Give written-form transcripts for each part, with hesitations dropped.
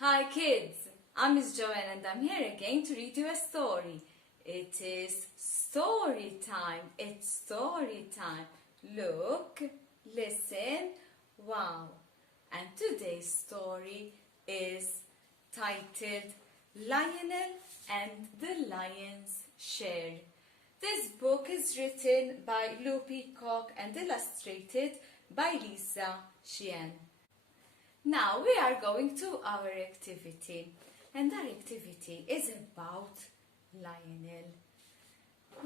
Hi kids, I'm Miss Joanna and I'm here again to read you a story. It is story time. It's story time. Look, listen, wow. And today's story is titled Lionel and the Lion's Share. This book is written by Lou Peacock and illustrated by Sheehan. Now we are going to our activity, and our activity is about Lionel.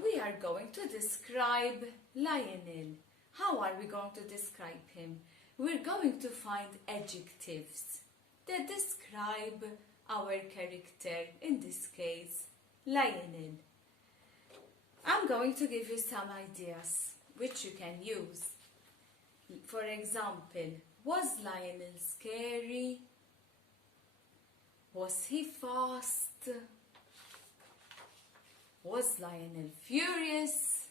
We are going to describe Lionel. How are we going to describe him? We're going to find adjectives that describe our character, in this case, Lionel. I'm going to give you some ideas which you can use. For example, was Lionel scary? Was he fast? Was Lionel furious?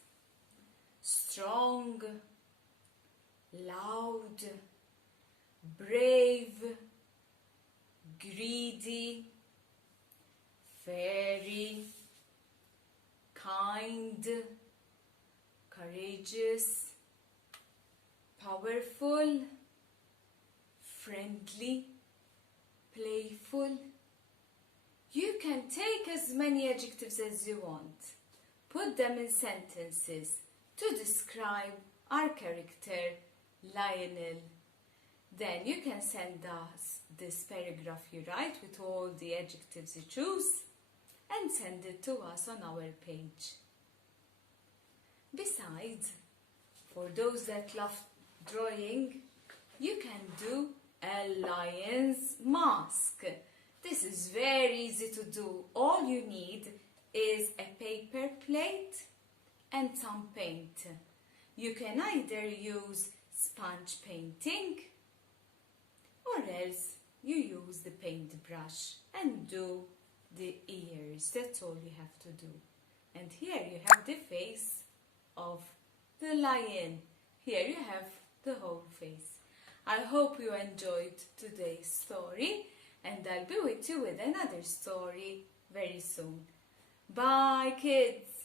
Strong? Loud? Brave? Greedy? Fairy? Kind? Courageous? Powerful? Friendly, playful. You can take as many adjectives as you want. Put them in sentences to describe our character, Lionel. Then you can send us this paragraph you write with all the adjectives you choose and send it to us on our page. Besides, for those that love drawing, you can do a lion's mask. This is very easy to do. All you need is a paper plate and some paint. You can either use sponge painting or else you use the paintbrush and do the ears. That's all you have to do. And here you have the face of the lion. Here you have the whole face. I hope you enjoyed today's story, and I'll be with you with another story very soon. Bye, kids!